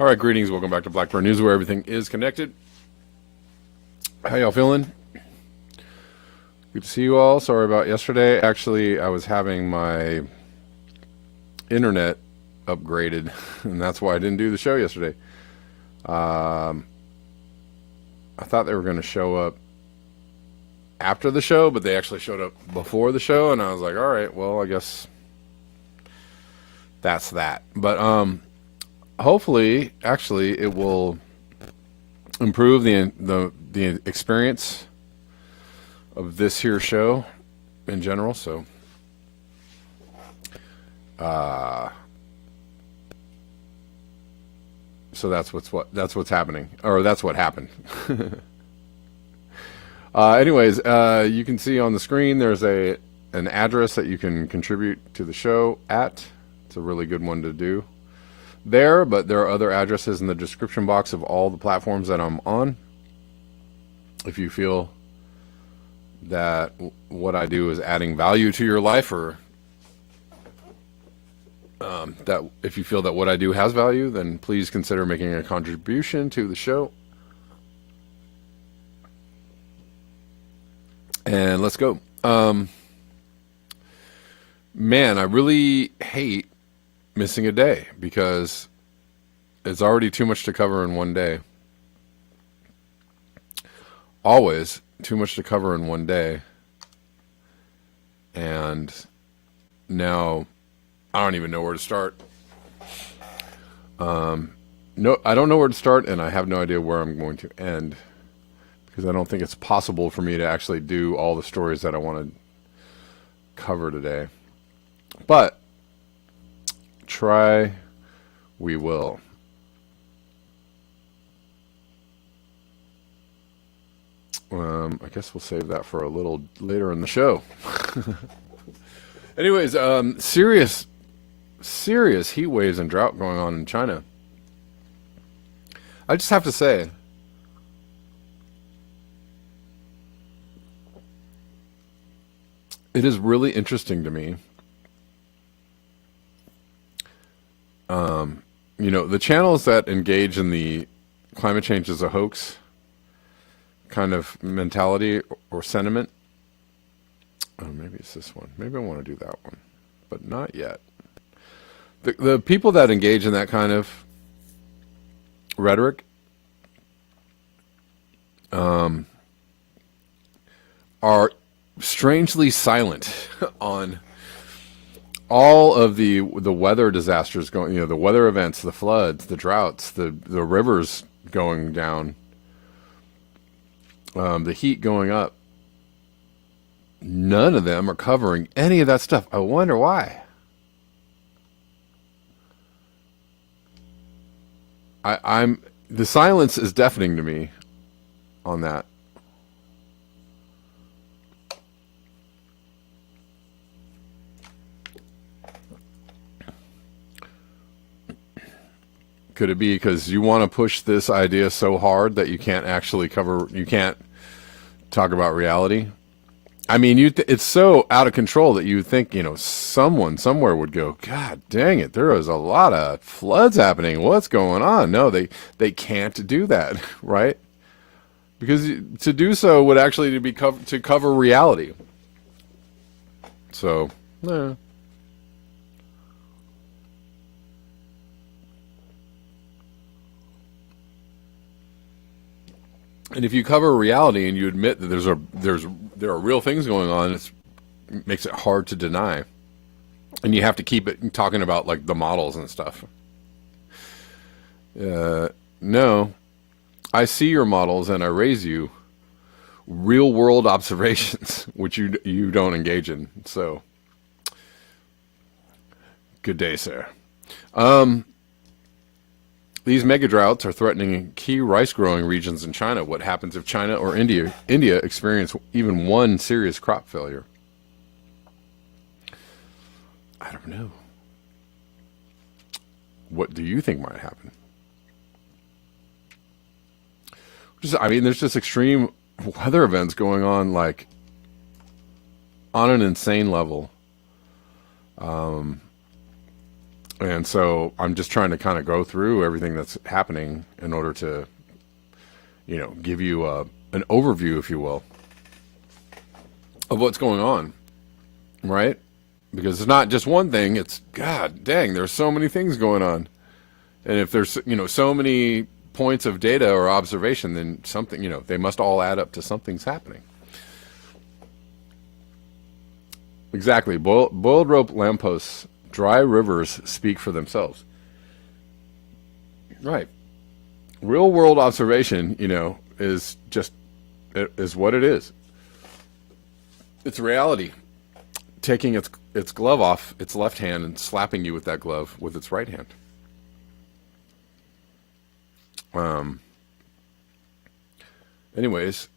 All right, greetings. Welcome back to Blackburn News, where everything is connected. How y'all feeling? Good to see you all. Sorry about yesterday. Actually, I was having my internet upgraded, and that's why I didn't do the show yesterday. I thought they were going to show up after the show, but they actually showed up before the show, and I was like, all right, well, I guess that's that. But hopefully, actually, it will improve the experience of this here show in general. So, so that's what's happening, or that's what happened. Anyways, you can see on the screen there's an address that you can contribute to the show at. It's a really good one to do there, but there are other addresses in the description box of all the platforms that I'm on. If you feel that what I do is adding value to your life, or that if you feel that what I do has value, then please consider making a contribution to the show. And let's go. Man, I really hate missing a day because it's already too much to cover in one day. Always too much to cover in one day. And now I don't even know where to start. No, I don't know where to start, and I have no idea where I'm going to end, because I don't think it's possible for me to actually do all the stories that I want to cover today. But try we will. I guess we'll save that for a little later in the show. Anyways, serious heat waves and drought going on in China. I just have to say, it is really interesting to me. The channels that engage in the climate change is a hoax kind of mentality or sentiment. Oh, maybe it's this one. Maybe I want to do that one, but not yet. The people that engage in that kind of rhetoric are strangely silent on all of the weather disasters going, the weather events, the floods, the droughts, the rivers going down, the heat going up. None of them are covering any of that stuff. I wonder why. The silence is deafening to me on that. Could it be because you want to push this idea so hard that you can't actually you can't talk about reality? I mean, it's so out of control that you think, someone somewhere would go, God dang it, there is a lot of floods happening. What's going on? No, they can't do that, right? Because to do so would actually be to cover reality. So, yeah. And if you cover reality and you admit that there are real things going on, it makes it hard to deny. And you have to keep it talking about like the models and stuff. No, I see your models and I raise you real world observations, which you don't engage in. So, good day, sir. These mega droughts are threatening key rice growing regions in China. What happens if China or India experience even one serious crop failure? I don't know. What do you think might happen? There's just extreme weather events going on, like on an insane level. And so I'm just trying to kind of go through everything that's happening in order to, give you an overview, if you will, of what's going on, right? Because it's not just one thing. It's, God dang, there's so many things going on. And if there's, so many points of data or observation, then something, they must all add up to something's happening. Exactly. Boiled rope lampposts, dry rivers speak for themselves. Right. Real world observation, is just, is what it is. It's reality. Taking its glove off its left hand and slapping you with that glove with its right hand. Anyways,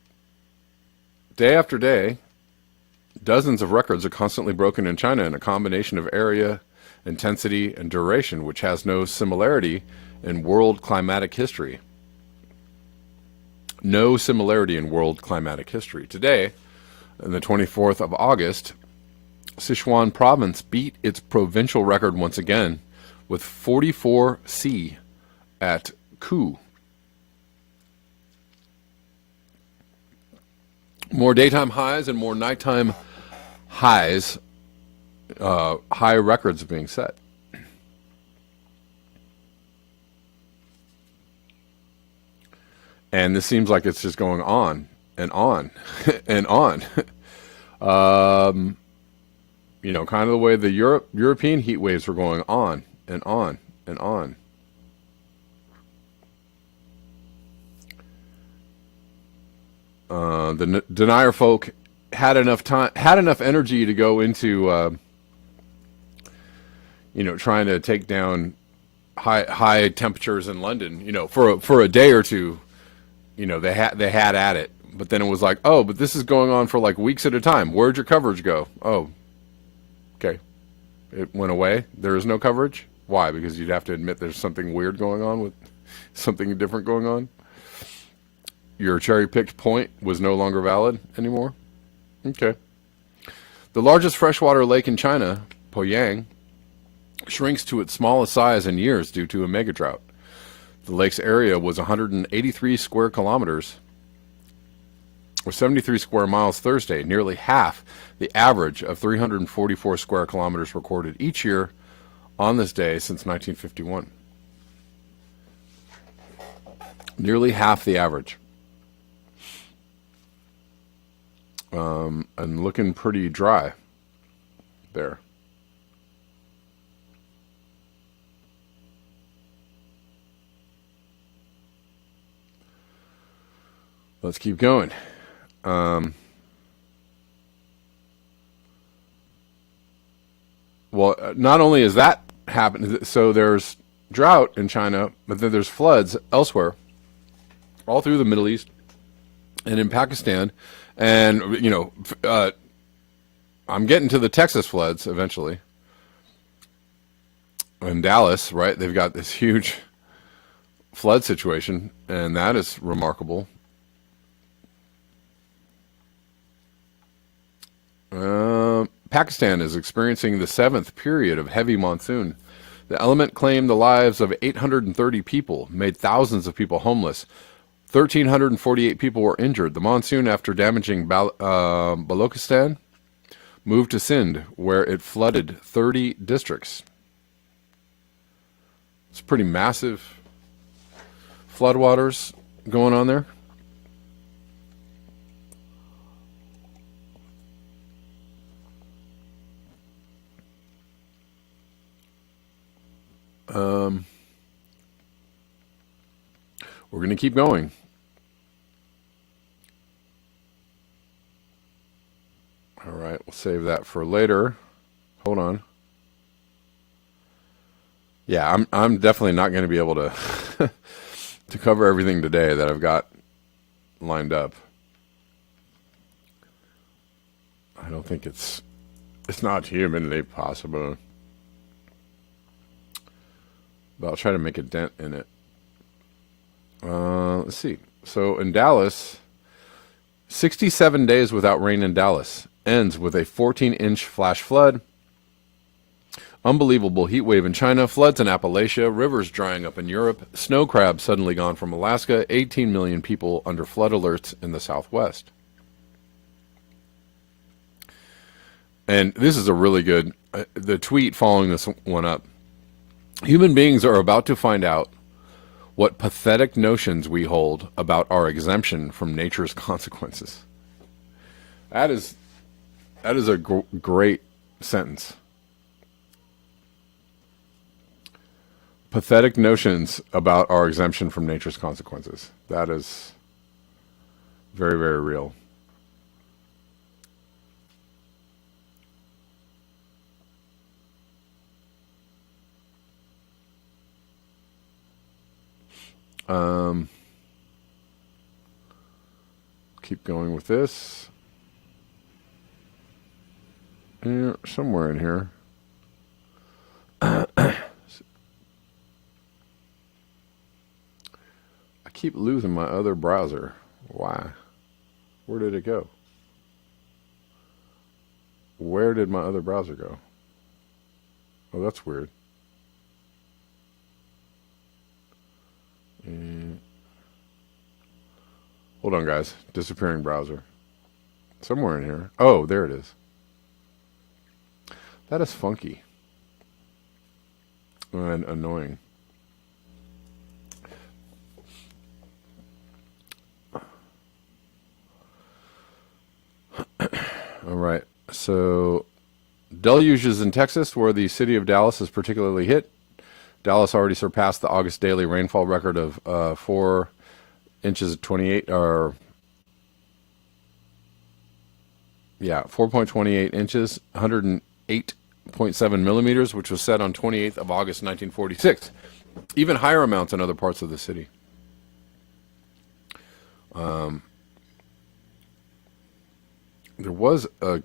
day after day, dozens of records are constantly broken in China in a combination of area, intensity, and duration, which has no similarity in world climatic history. No similarity in world climatic history. Today, on the 24th of August, Sichuan province beat its provincial record once again with 44 C at Ku. More daytime highs and more nighttime highs, high records being set. And this seems like it's just going on and on and on. Kind of the way the European heat waves were going on and on and on. The denier folk had enough energy to go into, trying to take down high temperatures in London. For a day or two, they had at it. But then it was like, oh, but this is going on for like weeks at a time. Where'd your coverage go? Oh, okay, it went away. There is no coverage. Why? Because you'd have to admit there's something weird going on with something different going on. Your cherry-picked point was no longer valid anymore? Okay. The largest freshwater lake in China, Poyang, shrinks to its smallest size in years due to a megadrought. The lake's area was 183 square kilometers, or 73 square miles Thursday, nearly half the average of 344 square kilometers recorded each year on this day since 1951. Nearly half the average. And looking pretty dry there. Let's keep going. Well, not only is that happening, so there's drought in China, but then there's floods elsewhere, all through the Middle East and in Pakistan. And, I'm getting to the Texas floods eventually. In Dallas, right, they've got this huge flood situation, and that is remarkable. Pakistan is experiencing the 7th period of heavy monsoon. The element claimed the lives of 830 people, made thousands of people homeless. 1,348 people were injured. The monsoon, after damaging Balochistan, moved to Sindh, where it flooded 30 districts. It's pretty massive floodwaters going on there. We're going to keep going. All right, we'll save that for later. Hold on. Yeah, I'm definitely not going to be able to to cover everything today that I've got lined up. I don't think it's not humanly possible. But I'll try to make a dent in it. Let's see. So in Dallas, 67 days without rain in Dallas ends with a 14-inch flash flood. Unbelievable heat wave in China, floods in Appalachia, rivers drying up in Europe, snow crabs suddenly gone from Alaska, 18 million people under flood alerts in the Southwest. And this is a really good, the tweet following this one up. Human beings are about to find out what pathetic notions we hold about our exemption from nature's consequences. That is a great sentence. Pathetic notions about our exemption from nature's consequences. That is very, very real. Keep going with this. Yeah, somewhere in here. I keep losing my other browser. Why? Where did it go? Where did my other browser go? Oh, that's weird. Hold on, guys. Disappearing browser. Somewhere in here. Oh, there it is. That is funky and annoying. All right. So, deluges in Texas, where the city of Dallas is particularly hit. Dallas already surpassed the August daily rainfall record of 4 inches 28, or 4.28 inches, 108.7 millimeters, which was set on 28th of August 1946. Even higher amounts in other parts of the city. There was a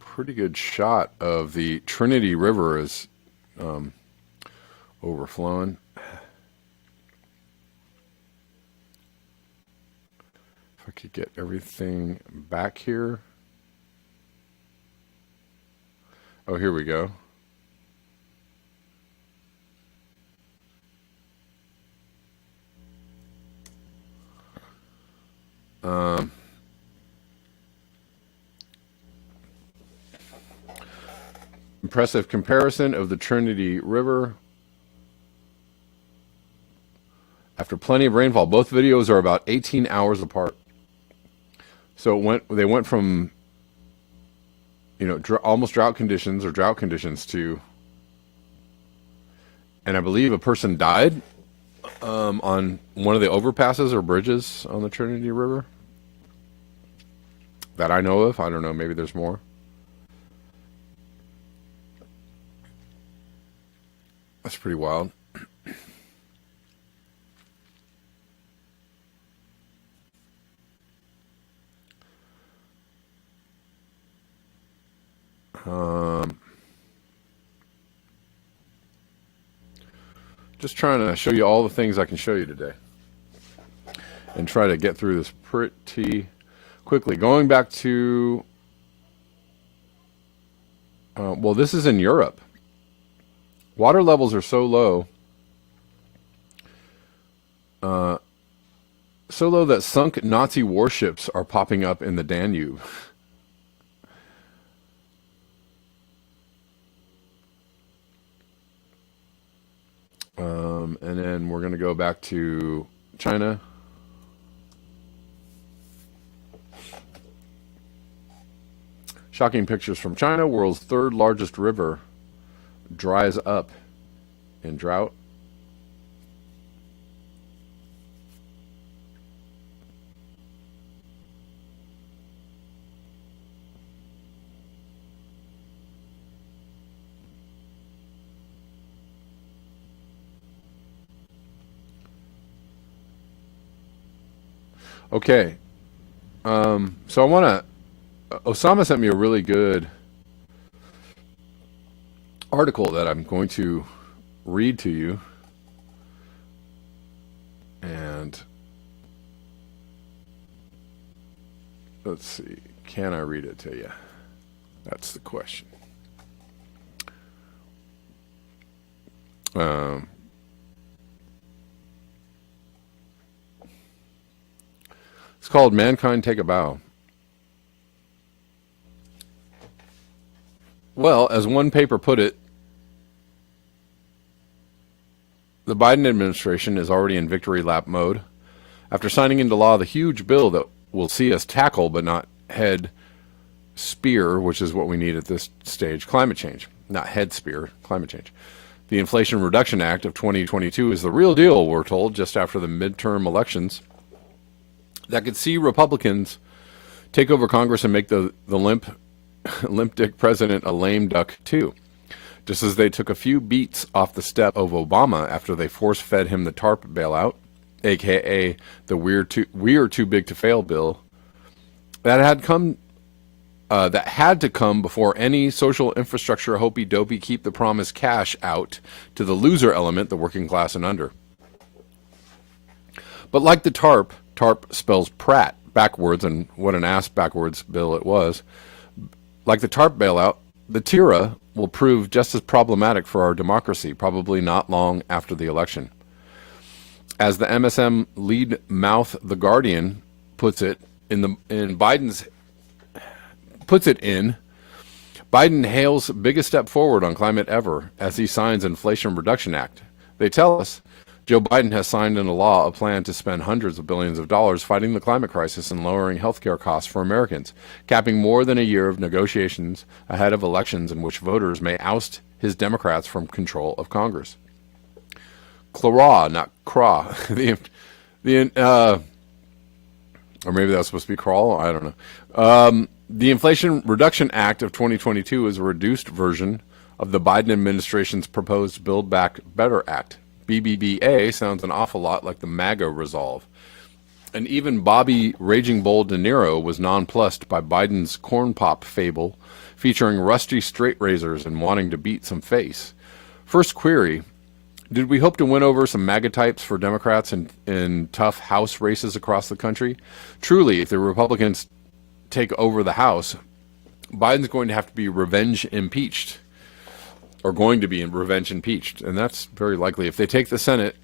pretty good shot of the Trinity River as overflowing. If I could get everything back here. Oh, here we go. Impressive comparison of the Trinity River after plenty of rainfall. Both videos are about 18 hours apart. So they went from, almost drought conditions to, and I believe a person died on one of the overpasses or bridges on the Trinity River that I know of. I don't know, maybe there's more. That's pretty wild. Just trying to show you all the things I can show you today and try to get through this pretty quickly. Going back to, well, this is in Europe. Water levels are so low, that sunk Nazi warships are popping up in the Danube. And then we're going to go back to China. Shocking pictures from China. World's third largest river dries up in drought. Okay. So I want to, Osama sent me a really good article that I'm going to read to you. And let's see, can I read it to you? That's the question. Um, it's called Mankind Take a Bow. Well, as one paper put it, the Biden administration is already in victory lap mode after signing into law the huge bill that will see us tackle but not head spear, which is what we need at this stage, climate change. Not head spear, climate change. The Inflation Reduction Act of 2022 is the real deal, we're told, just after the midterm elections that could see Republicans take over Congress and make the limp dick president a lame duck too. Just as they took a few beats off the step of Obama after they force-fed him the TARP bailout, aka the we're too big to fail bill, that had to come before any social infrastructure hopey dopey keep the promise cash out to the loser element, the working class and under. But like the TARP spells Pratt backwards, and what an ass backwards bill it was. Like the TARP bailout, the TIRA will prove just as problematic for our democracy, probably not long after the election. As the MSM lead mouth, The Guardian, puts it Biden hails biggest step forward on climate ever as he signs Inflation Reduction Act. They tell us Joe Biden has signed into law a plan to spend hundreds of billions of dollars fighting the climate crisis and lowering healthcare costs for Americans, capping more than a year of negotiations ahead of elections in which voters may oust his Democrats from control of Congress. Clara, not craw. Or maybe that was supposed to be crawl. I don't know. The Inflation Reduction Act of 2022 is a reduced version of the Biden administration's proposed Build Back Better Act. BBBA sounds an awful lot like the MAGA resolve. And even Bobby Raging Bull De Niro was nonplussed by Biden's corn pop fable featuring rusty straight razors and wanting to beat some face. First query, did we hope to win over some MAGA types for Democrats in tough House races across the country? Truly, if the Republicans take over the House, Biden's going to have to be revenge impeached. Or going to be revenge impeached, and that's very likely. If they take the Senate,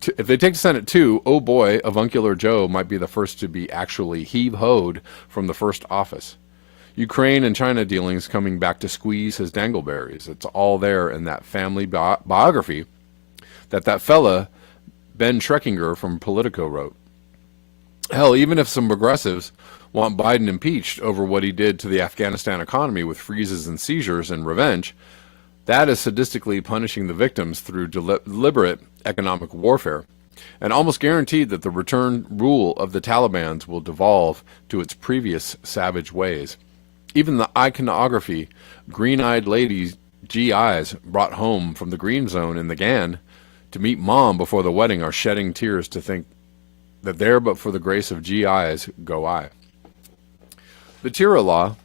too, oh boy, avuncular Joe might be the first to be actually heave-hoed from the first office. Ukraine and China dealings coming back to squeeze his dangleberries. It's all there in that family biography that fella Ben Schreckinger from Politico wrote. Hell, even if some progressives want Biden impeached over what he did to the Afghanistan economy with freezes and seizures and revenge, that is sadistically punishing the victims through deliberate economic warfare, and almost guaranteed that the return rule of the Taliban will devolve to its previous savage ways. Even the iconography, green-eyed ladies, GIs, brought home from the green zone in the GAN to meet mom before the wedding are shedding tears to think that there but for the grace of GIs go I. The TIRA law,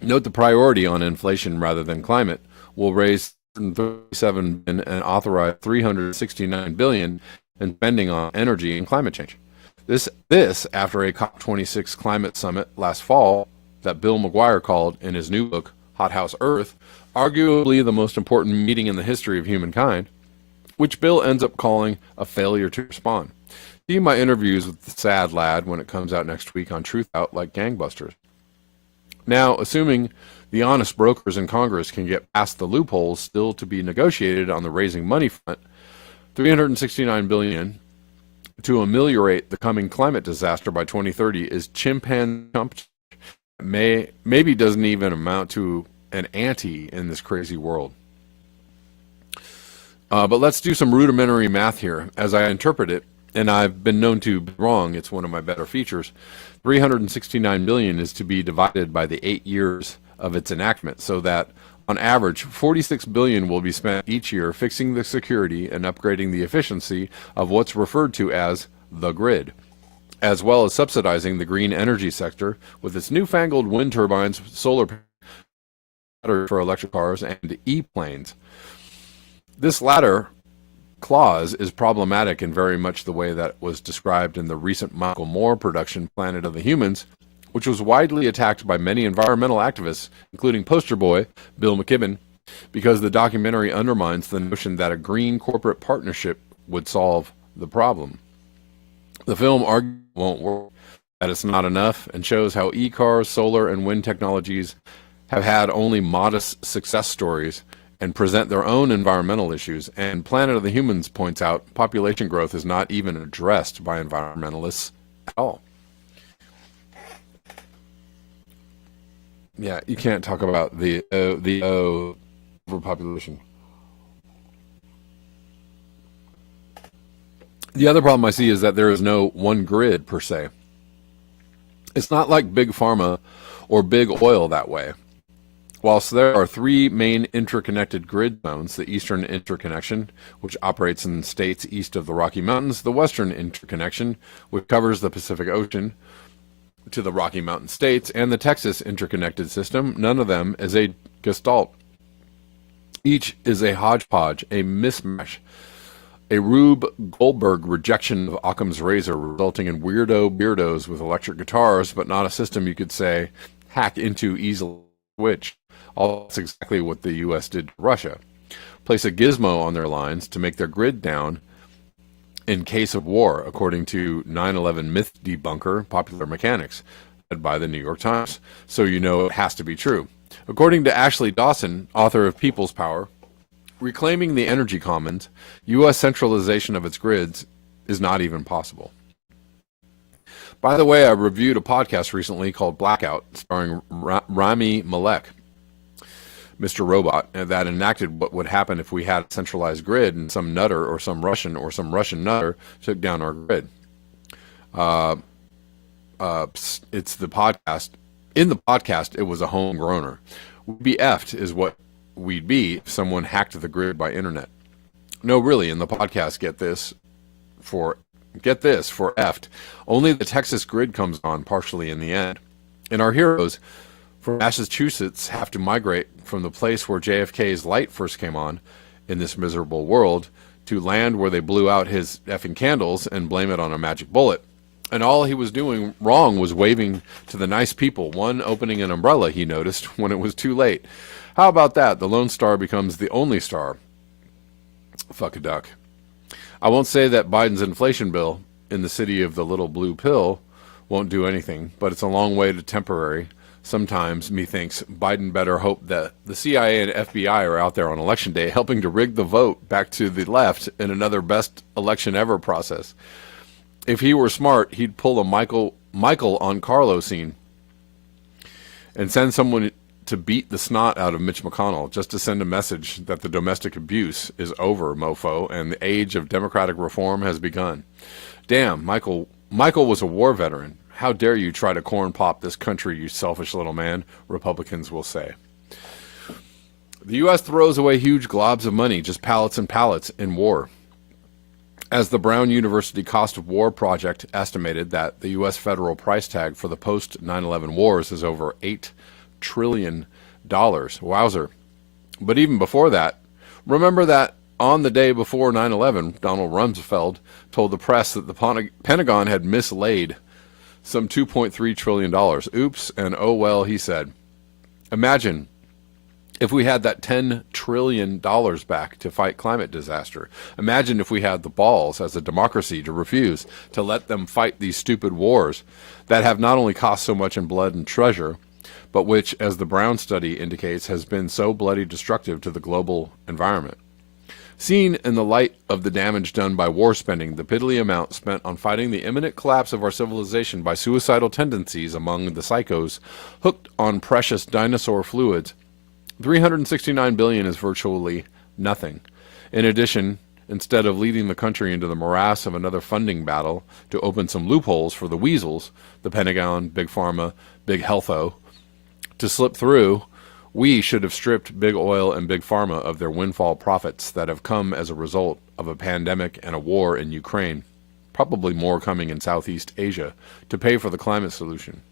note the priority on inflation rather than climate, will raise $37 billion and authorize $369 billion in spending on energy and climate change. This after a COP26 climate summit last fall that Bill McGuire called, in his new book, Hothouse Earth, arguably the most important meeting in the history of humankind, which Bill ends up calling a failure to respond. See my interviews with the sad lad when it comes out next week on Truth Out like gangbusters. Now, assuming the honest brokers in Congress can get past the loopholes still to be negotiated on the raising money front, $369 billion to ameliorate the coming climate disaster by 2030 is chimpanzee maybe doesn't even amount to an ante in this crazy world. But let's do some rudimentary math here. As I interpret it, and I've been known to be wrong, it's one of my better features, $369 billion is to be divided by the 8 years of its enactment, so that on average $46 billion will be spent each year fixing the security and upgrading the efficiency of what's referred to as the grid, as well as subsidizing the green energy sector with its newfangled wind turbines, solar panels for electric cars, and e-planes. This latter clause is problematic in very much the way that was described in the recent Michael Moore production Planet of the Humans, which was widely attacked by many environmental activists, including poster boy Bill McKibben because the documentary undermines the notion that a green corporate partnership would solve the problem. The film argues it won't work, that it's not enough, and shows how e-cars, solar, and wind technologies have had only modest success stories and present their own environmental issues. And Planet of the Humans points out population growth is not even addressed by environmentalists at all. Yeah, you can't talk about the overpopulation. The other problem I see is that there is no one grid per se. It's not like big pharma or big oil that way. Whilst there are three main interconnected grid zones, the Eastern Interconnection, which operates in states east of the Rocky Mountains, the Western Interconnection, which covers the Pacific Ocean to the Rocky Mountain states, and the Texas Interconnected System, none of them is a gestalt. Each is a hodgepodge, a mismatch, a Rube Goldberg rejection of Occam's razor, resulting in weirdos with electric guitars, but not a system you could say hack into easily. Which, all that's exactly what the U.S. did to Russia. Place a gizmo on their lines to make their grid down in case of war, according to 9/11 myth debunker Popular Mechanics, led by the New York Times. So you know it has to be true. According to Ashley Dawson, author of People's Power, reclaiming the energy commons, U.S. centralization of its grids is not even possible. By the way, I reviewed a podcast recently called Blackout, starring Rami Malek, Mr. Robot, that enacted what would happen if we had a centralized grid and some nutter or some Russian nutter took down our grid. It's the podcast. In the podcast, it was a homegrowner. We'd be effed is what we'd be if someone hacked the grid by internet. No, really, in the podcast, get this, for effed, only the Texas grid comes on partially in the end. And our heroes from Massachusetts have to migrate from the place where JFK's light first came on in this miserable world to land where they blew out his effing candles and blame it on a magic bullet. And all he was doing wrong was waving to the nice people, one opening an umbrella, he noticed, when it was too late. How about that? The Lone Star becomes the only star. Fuck a duck. I won't say that Biden's inflation bill in the city of the little blue pill won't do anything, but it's a long way to temporary. Sometimes, methinks, Biden better hope that the CIA and FBI are out there on election day helping to rig the vote back to the left in another best election ever process. If he were smart, he'd pull a Michael on Carlo scene and send someone to beat the snot out of Mitch McConnell just to send a message that the domestic abuse is over, mofo, and the age of democratic reform has begun. Damn, Michael was a war veteran. How dare you try to corn pop this country, you selfish little man, Republicans will say. The U.S. throws away huge globs of money, just pallets and pallets, in war. As the Brown University Cost of War Project estimated that the U.S. federal price tag for the post-9/11 wars is over $8 trillion. Wowzer. But even before that, remember that on the day before 9/11, Donald Rumsfeld told the press that the Pentagon had mislaid some $2.3 trillion. Oops, and oh well, he said. Imagine if we had that $10 trillion back to fight climate disaster. Imagine if we had the balls as a democracy to refuse to let them fight these stupid wars that have not only cost so much in blood and treasure, but which, as the Brown study indicates, has been so bloody destructive to the global environment. Seen in the light of the damage done by war spending, the piddly amount spent on fighting the imminent collapse of our civilization by suicidal tendencies among the psychos hooked on precious dinosaur fluids, $369 billion is virtually nothing. In addition, instead of leading the country into the morass of another funding battle to open some loopholes for the weasels, the Pentagon, Big Pharma, Big Healtho, to slip through, we should have stripped Big Oil and Big Pharma of their windfall profits that have come as a result of a pandemic and a war in Ukraine, probably more coming in Southeast Asia, to pay for the climate solution.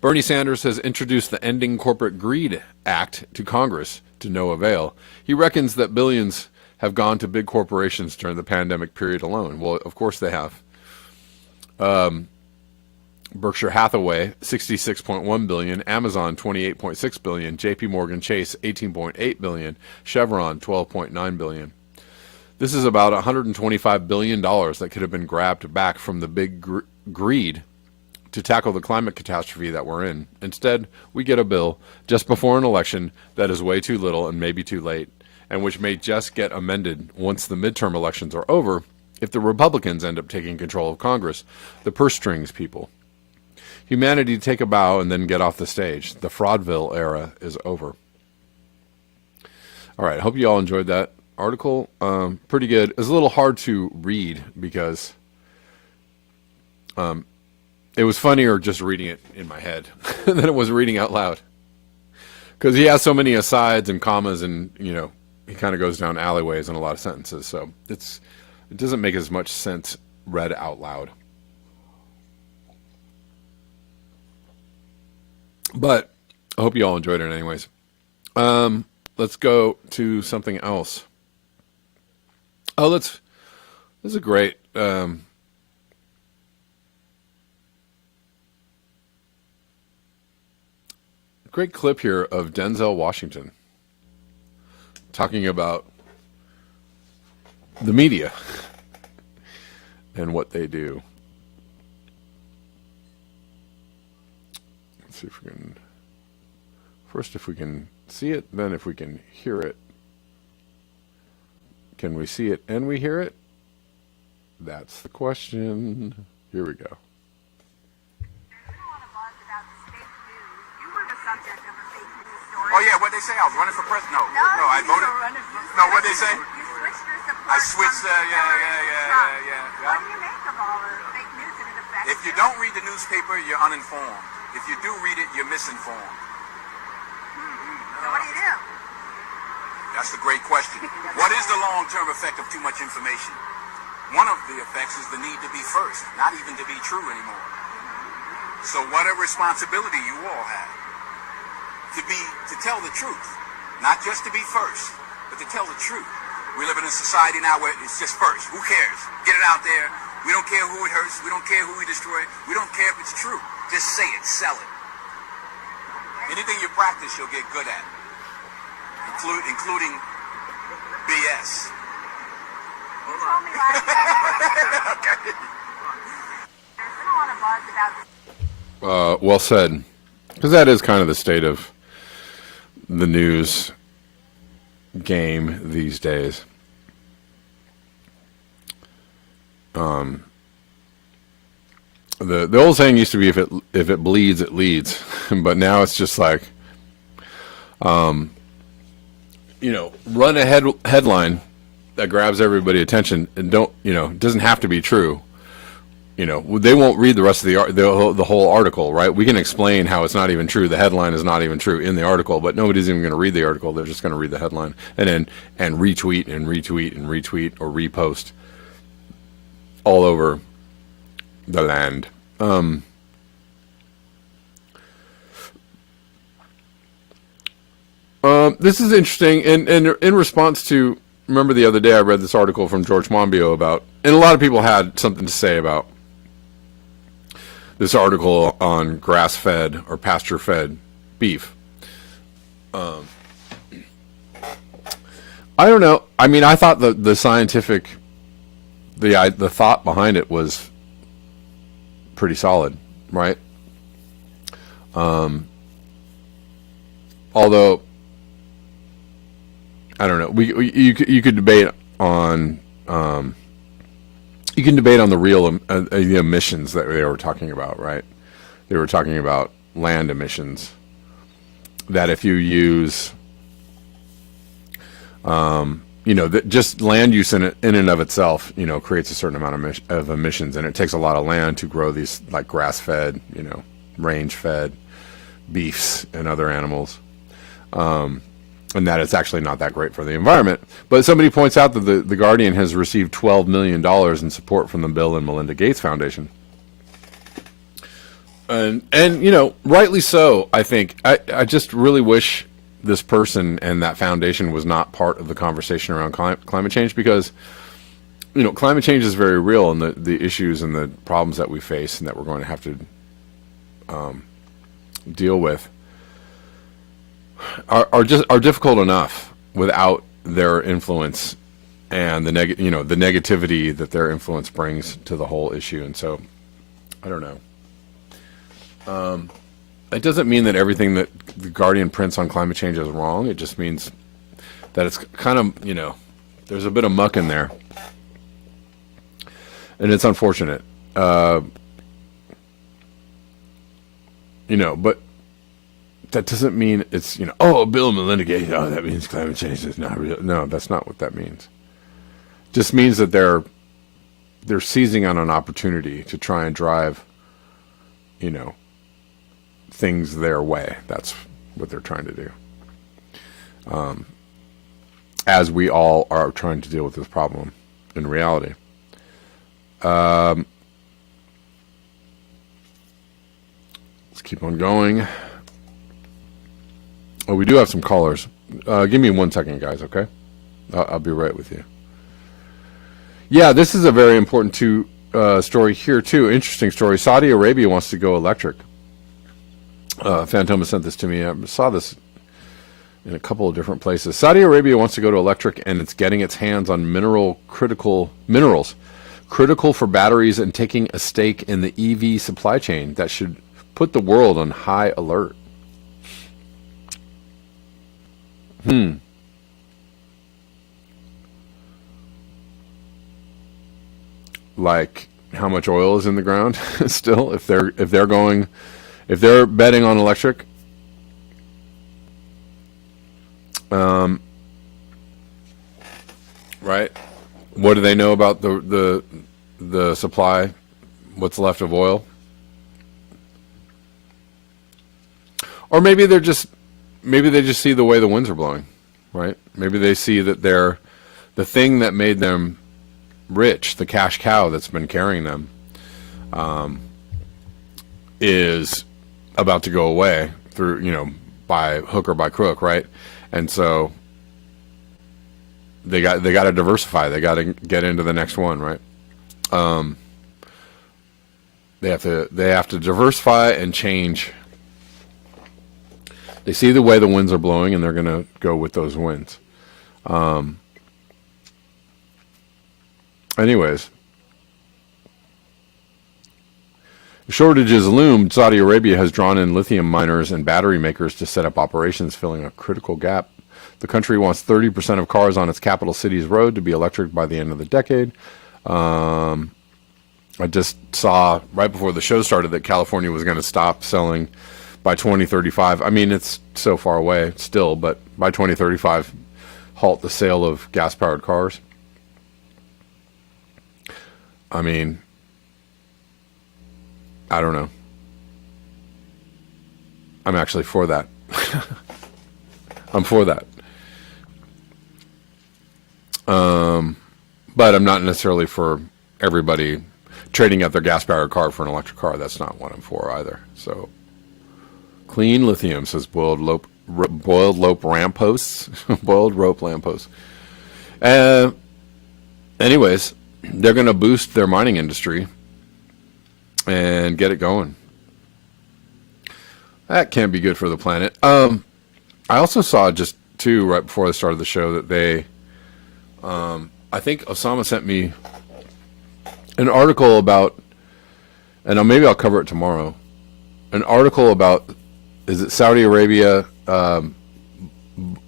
Bernie Sanders has introduced the Ending Corporate Greed Act to Congress to no avail. He reckons that billions have gone to big corporations during the pandemic period alone. Well, of course they have. Berkshire Hathaway, 66.1 billion, Amazon 28.6 billion, JP Morgan Chase 18.8 billion, Chevron 12.9 billion. This is about $125 billion that could have been grabbed back from the big greed to tackle the climate catastrophe that we're in. Instead, we get a bill just before an election that is way too little and maybe too late, and which may just get amended once the midterm elections are over if the Republicans end up taking control of Congress, the purse strings people. Humanity take a bow and then get off the stage. The Fraudville era is over. All right, hope you all enjoyed that article. Pretty good. It's a little hard to read because it was funnier just reading it in my head than it was reading out loud. Because he has so many asides and commas, and he kind of goes down alleyways in a lot of sentences. So it doesn't make as much sense read out loud. But I hope you all enjoyed it anyways. Let's go to something else. This is a great great clip here of Denzel Washington talking about the media and what they do. Let's see if we can, first if we can see it, then if we can hear it. Can we see it and we hear it? That's the question. Here we go. Oh yeah, what they say? I was running for president. No, I voted. No, what they say? You switched your support. I switched. What Yeah. do you make of all the fake news that it affects? If you don't read the newspaper, you're uninformed. If you do read it, you're misinformed. So what do you do? That's a great question. What is the long-term effect of too much information? One of the effects is the need to be first, not even to be true anymore. So what a responsibility you all have. To tell the truth, not just to be first, but to tell the truth. We live in a society now where it's just first. Who cares? Get it out there. We don't care who it hurts. We don't care who we destroy. We don't care if it's true. Just say it. Sell it. Anything you practice, you'll get good at, including BS. You told me last night. Okay. There's been a lot of buzz about this. Well said. Because that is kind of the state of the news game these days. The old saying used to be if it bleeds, it leads, but now it's just like, run a headline that grabs everybody's attention and it doesn't have to be true. They won't read the rest of the whole article, right? We can explain how it's not even true. The headline is not even true in the article, but nobody's even going to read the article. They're just going to read the headline and retweet and retweet and retweet or repost all over the land. This is interesting, and in response to, remember the other day I read this article from George Monbiot about, and a lot of people had something to say about this article on grass-fed or pasture-fed beef. I don't know. I mean, I thought the scientific, the thought behind it was pretty solid, right? Although I don't know. You could debate on the real the emissions that they were talking about, right? They were talking about land emissions. That if you use, that just land use in and of itself, creates a certain amount of emissions, and it takes a lot of land to grow these like grass-fed, range-fed beefs and other animals. And that it's actually not that great for the environment. But somebody points out that the Guardian has received $12 million in support from the Bill and Melinda Gates Foundation. And rightly so, I think. I just really wish this person and that foundation was not part of the conversation around climate change, because, climate change is very real, and the issues and the problems that we face and that we're going to have to deal with are difficult enough without their influence and the negativity that their influence brings to the whole issue. And so, I don't know. It doesn't mean that everything that the Guardian prints on climate change is wrong. It just means that it's kind of, there's a bit of muck in there. And it's unfortunate. But that doesn't mean it's, Bill and Melinda Gates, that means climate change is not real. No, that's not what that means. It just means that they're seizing on an opportunity to try and drive, things their way. That's what they're trying to do. As we all are trying to deal with this problem in reality. Let's keep on going. Oh, we do have some callers. Give me 1 second, guys, okay? I'll be right with you. Yeah, this is a very important story here, too. Interesting story. Saudi Arabia wants to go electric. Fantoma sent this to me. I saw this in a couple of different places. Saudi Arabia wants to go to electric, and it's getting its hands on minerals critical for batteries and taking a stake in the EV supply chain that should put the world on high alert. Like how much oil is in the ground still, if they're betting on electric. Right? What do they know about the supply? What's left of oil? Or maybe they just see the way the winds are blowing, right? Maybe they see that the thing that made them rich, the cash cow that's been carrying them, is about to go away through, by hook or by crook, right? And so they got to diversify. They got to get into the next one, right? They have to diversify and change. They see the way the winds are blowing, and they're going to go with those winds. Anyways, shortages loomed. Saudi Arabia has drawn in lithium miners and battery makers to set up operations, filling a critical gap. The country wants 30% of cars on its capital city's road to be electric by the end of the decade. I just saw right before the show started that California was going to stop selling by 2035. I mean, it's so far away still, but by 2035, halt the sale of gas-powered cars. I mean, I don't know. I'm actually for that. I'm for that. But I'm not necessarily for everybody trading out their gas-powered car for an electric car. That's not what I'm for either. So, clean lithium, says boiled rope lampposts. Boiled rope lampposts. Anyways, they're going to boost their mining industry and get it going. That can't be good for the planet. I also saw just too right before the start of the show that they, I think Osama sent me an article about, and maybe I'll cover it tomorrow. An article about, is it Saudi Arabia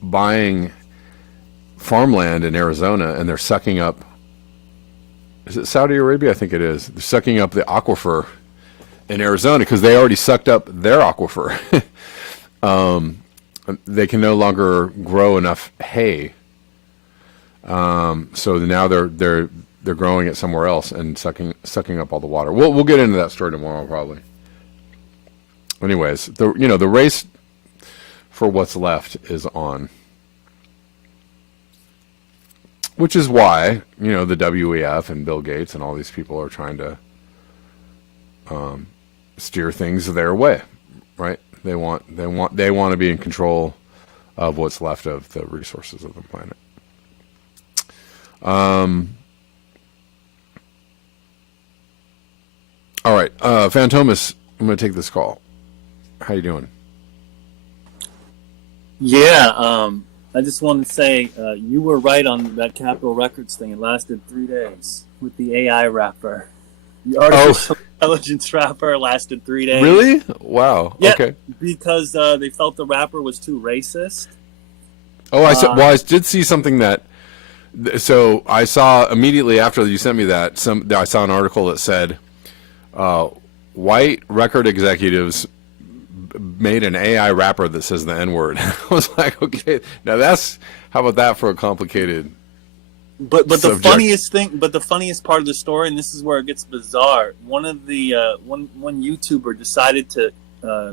buying farmland in Arizona, and they're sucking up. Is it Saudi Arabia? I think it is. They're sucking up the aquifer in Arizona because they already sucked up their aquifer. They can no longer grow enough hay, so now they're growing it somewhere else and sucking up all the water. We'll get into that story tomorrow probably. Anyways, the race for what's left is on, which is why the WEF and Bill Gates and all these people are trying to steer things their way, right? They want to be in control of what's left of the resources of the planet. All right, Fantomas, I'm going to take this call. How you doing? Yeah, I just wanted to say you were right on that Capitol Records thing. It lasted 3 days with the AI rapper. The artificial intelligence rapper lasted 3 days. Really? Wow. Yeah, Okay. because they felt the rapper was too racist. Oh, I saw. Well, I did see something that. So I saw immediately after you sent me that. I saw an article that said, white record executives made an AI rapper that says the N-word. I was like, okay, now how about that for a complicated But the subject? the funniest part of the story, and this is where it gets bizarre. One of the one YouTuber decided to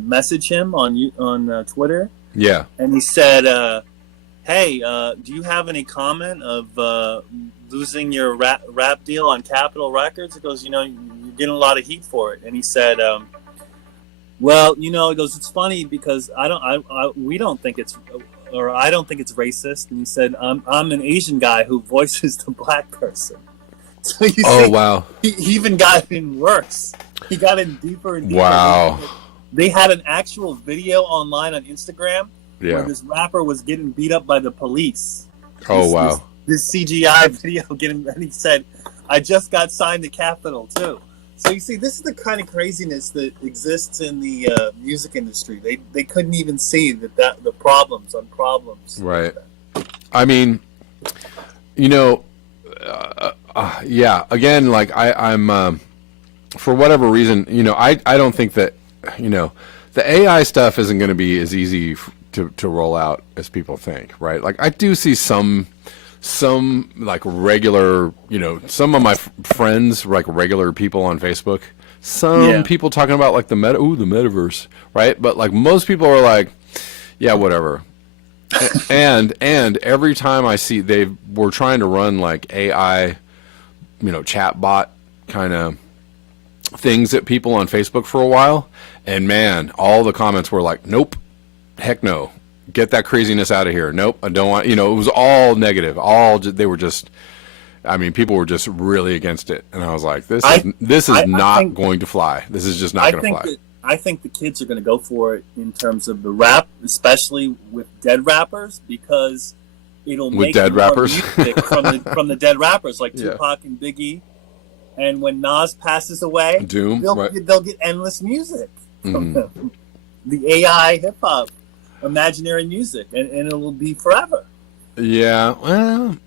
message him on Twitter. Yeah. And he said, "Hey, do you have any comment of losing your rap deal on Capitol Records?" He goes, "You're getting a lot of heat for it." And he said, "Well, he goes, it's funny because I don't think it's racist." And he said, "I'm an Asian guy who voices the black person." So you see, Wow. he even got in worse. He got in deeper and deeper. Wow. They had an actual video online on Instagram Yeah. where this rapper was getting beat up by the police. Oh, wow. This CGI video and he said, "I just got signed to Capitol too." So you see, this is the kind of craziness that exists in the music industry. They couldn't even see that the problems on problems. Right. I mean, yeah. Again, like I'm for whatever reason, I don't think that the AI stuff isn't going to be as easy to roll out as people think, right? Like I do see some like regular, some of my friends, like regular people on Facebook, people talking about like the metaverse, right? But like most people are like, yeah, whatever. and every time I see we're trying to run like AI, chat bot kind of things at people on Facebook for a while, and man, all the comments were like, nope, heck no. Get that craziness out of here. Nope, I don't want, it was all negative. People were just really against it. And I was like, this is not going to fly. This is just not going to fly. I think the kids are going to go for it in terms of the rap, especially with dead rappers, because it'll make dead rappers music from the dead rappers like Tupac and Biggie. And when Nas passes away, they'll get endless music from him. The AI hip hop. Imaginary music, and it will be forever. Yeah, well,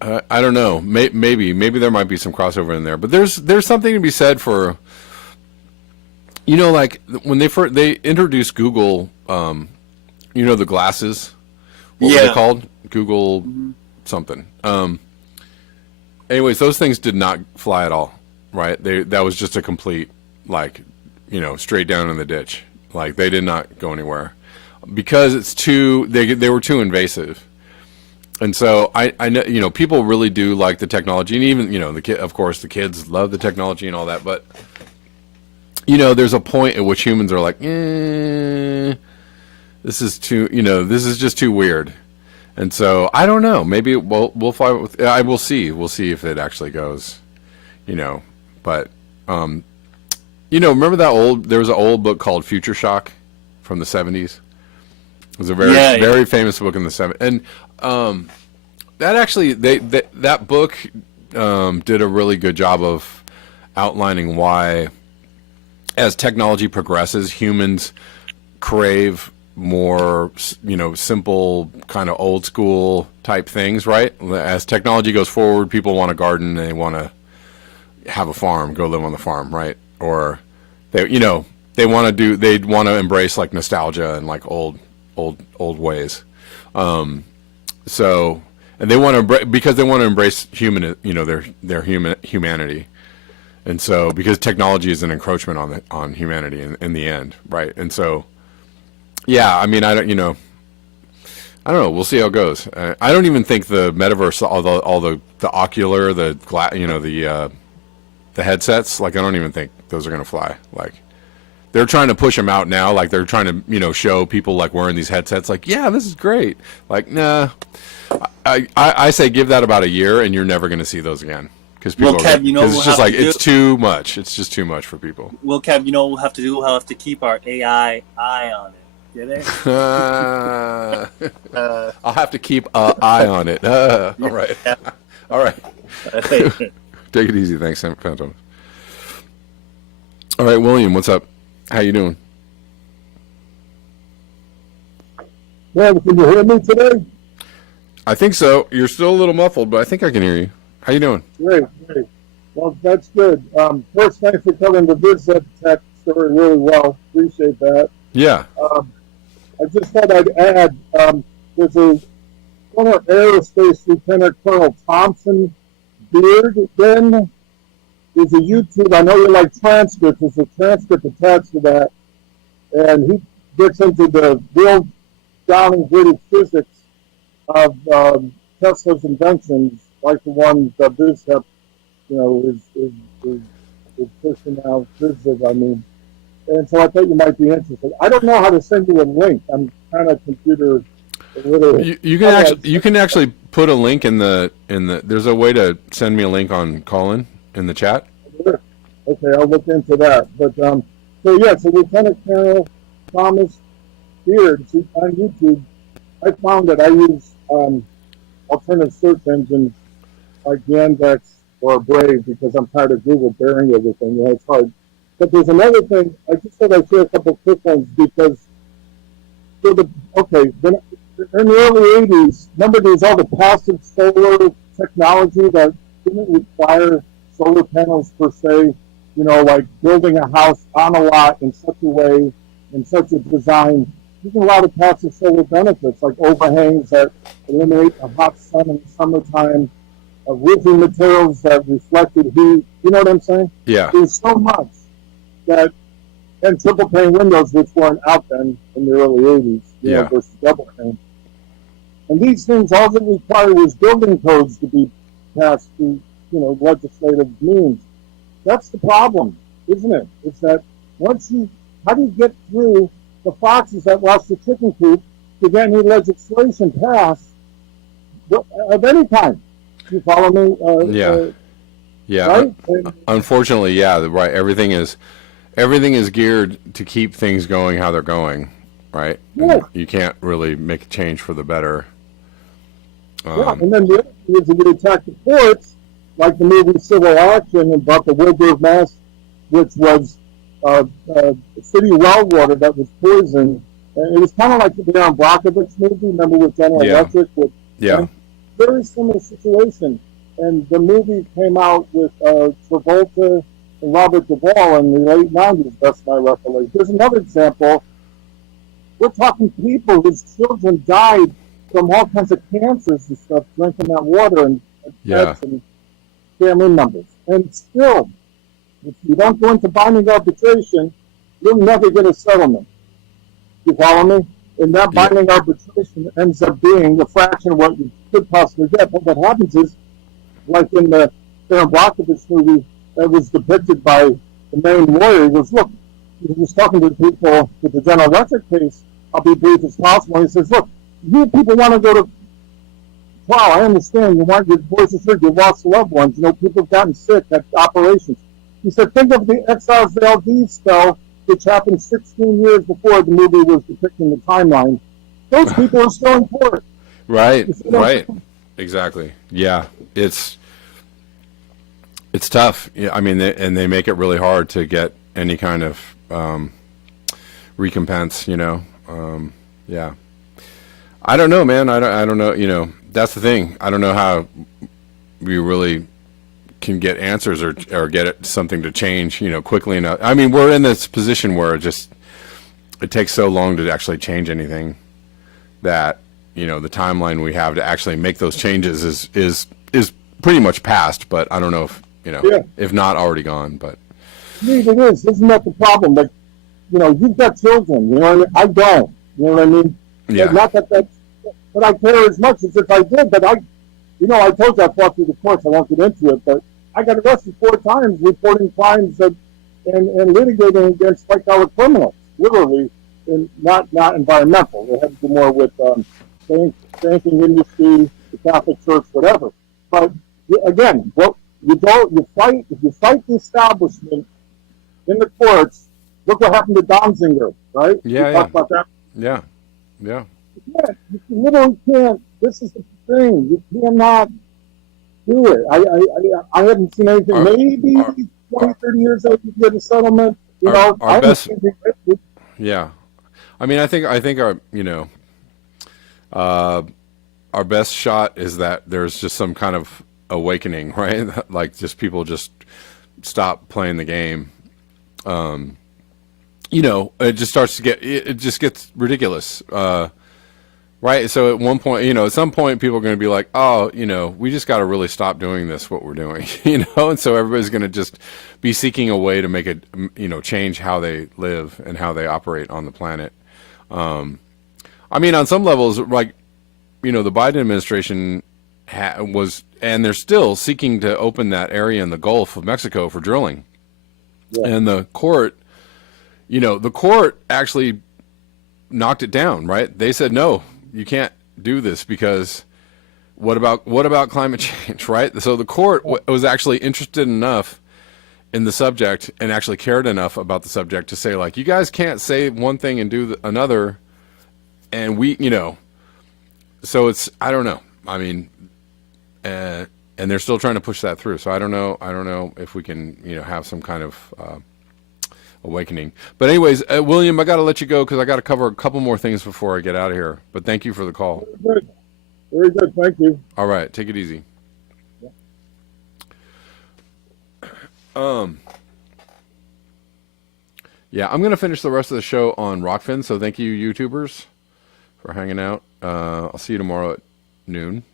I don't know. Maybe there might be some crossover in there, but there's something to be said for, like when they introduced Google, the glasses. What were they called? Google something. Anyways, those things did not fly at all, right? That was just a complete straight down in the ditch. Like they did not go anywhere. Because it's they were too invasive, and so I know people really do like the technology, and even of course the kids love the technology and all that, but there's a point at which humans are like, this is too this is just too weird, and so I don't know, maybe we'll fly with we'll see if it actually goes, but remember there was an old book called Future Shock from the 70s. It was a very famous book in the 70s, and that actually that book did a really good job of outlining why, as technology progresses, humans crave more simple kind of old school type things, right? As technology goes forward, people want a garden, they want to have a farm, go live on the farm, right? Or they want to embrace like nostalgia and like old ways, so, and they want to because they want to embrace their humanity, and so because technology is an encroachment on humanity in the end, right? And so, yeah, I don't know. We'll see how it goes. I don't even think the metaverse, all the ocular, the headsets, like I don't even think those are gonna fly. Like, they're trying to push them out now. Like they're trying to, show people like wearing these headsets. Like, yeah, this is great. Like, nah. I say give that about a year, and you're never going to see those again because people Well, Kev, because it's just like it's too much. It's just too much for people. Well, Kev, you know what we'll have to do? We'll have to keep our AI eye on it. Get it? I'll have to keep an eye on it. All right. Yeah. All right. Take it easy. Thanks, Phantom. All right, William, what's up? How you doing? Well, can you hear me today? I think so. You're still a little muffled, but I think I can hear you. How you doing? Great. Well, that's good. First, thanks for covering the VizTech tech story really well. Appreciate that. Yeah. I just thought I'd add, there's a former aerospace Lieutenant Colonel Thompson Beard then. There's a YouTube, I know you like transcripts, there's a transcript attached to that, and he gets into the real down and gritty physics of Tesla's inventions, like the one that VizTech, is pushing out, VizTech, I mean. And so I thought you might be interested. I don't know how to send you a link. I'm kind of computer illiterate. You can actually put a link in the there's a way to send me a link on Callin in the chat. Okay, I'll look into that. But so Lieutenant Colonel Thomas Beard on YouTube. I found that I use alternative search engines like Yandex or Brave because I'm tired of Google bearing everything. It's hard. But there's another thing. I just thought I'd share a couple of quick ones because in the early 80s, remember there's all the passive solar technology that didn't require solar panels per se, like building a house on a lot in such a way, in such a design. There's a lot of passive solar benefits, like overhangs that eliminate a hot sun in the summertime, roofing materials that reflected heat. You know what I'm saying? Yeah. There's so much that, and triple pane windows, which weren't out then in the early 80s, versus double pane. And these things, all they require was building codes to be passed through, legislative means. That's the problem, isn't it? It's that how do you get through the foxes that lost the chicken coop to get any legislation passed of any kind? Do you follow me? Yeah. Right? Unfortunately, right. Everything is geared to keep things going how they're going, right? Yeah. You can't really make a change for the better. And then the other thing is if you attack the courts, like the movie Civil Action about the Wilbur Mass, which was city well water that was poisoned. And it was kind of like the Aaron Brockovich movie, remember with General Electric? Very similar situation. And the movie came out with Travolta and Robert Duvall in the late 90s, that's my recollection. Here's another example. We're talking people whose children died from all kinds of cancers and stuff, drinking that water and pets and family members. And still, if you don't go into binding arbitration, you'll never get a settlement. You follow me? And that binding arbitration ends up being a fraction of what you could possibly get. But what happens is, like in the Aaron Brockovich movie that was depicted by the main lawyer, he goes, look, he was talking to people with the General Electric case, I'll be brief as possible, and he says, look, you people want to go to trial, I understand, you want your voices heard, you lost loved ones, people have gotten sick at operations. He said, think of the Exiles Valdez spell, which happened 16 years before the movie was depicting the timeline. Those people are still in court. Right. Exactly. Yeah. It's tough. Yeah, I mean, they make it really hard to get any kind of recompense. Yeah. I don't know, man. I don't know. That's the thing. I don't know how we really can get answers or get something to change. Quickly enough. I mean, we're in this position where it takes so long to actually change anything that the timeline we have to actually make those changes is pretty much past. But I don't know if. If not already gone, but it is. Isn't that the problem? Like, you've got children. I don't. You know what I mean? Yeah. Not that but I care as much as if I did. But I told you I fought through the courts. I won't get into it, but I got arrested 4 times reporting crimes and litigating against white-collar criminals, literally, and not environmental. It had to do more with banking industry, the Catholic Church, whatever. But again, You fight. If you fight the establishment in the courts, look what happened to Donziger, right? Yeah, we yeah. talked about that. Yeah. Yeah. You literally can't. This is the thing. You cannot do it. I haven't seen anything. Maybe 20, 30 years after you get a settlement. You know, our I haven't best. seen anything. Yeah. I mean, I think our, you know, our best shot is that there's just some kind of awakening, right? Like just people just stop playing the game. You know, it just starts to get, it just gets ridiculous. Right. So at one point, you know, at some point people are going to be like, oh, you know, we just got to really stop doing this, what we're doing, you know? And so everybody's going to just be seeking a way to make it, you know, change how they live and how they operate on the planet. I mean, on some levels, like, you know, the Biden administration was, and they're still seeking to open that area in the Gulf of Mexico for drilling. Yeah. And the court, you know, the court actually knocked it down, right? They said, no, you can't do this because what about climate change, right? So the court was actually interested enough in the subject and actually cared enough about the subject to say, like, you guys can't say one thing and do another. And we, you know, so it's, I don't know. I mean, and they're still trying to push that through. So I don't know if we can, you know, have some kind of awakening. But anyways, William, I got to let you go because I got to cover a couple more things before I get out of here. But thank you for the call. Very good. Very good. Thank you. All right. Take it easy. Yeah, I'm going to finish the rest of the show on Rockfin. So thank you, YouTubers, for hanging out. I'll see you tomorrow at noon.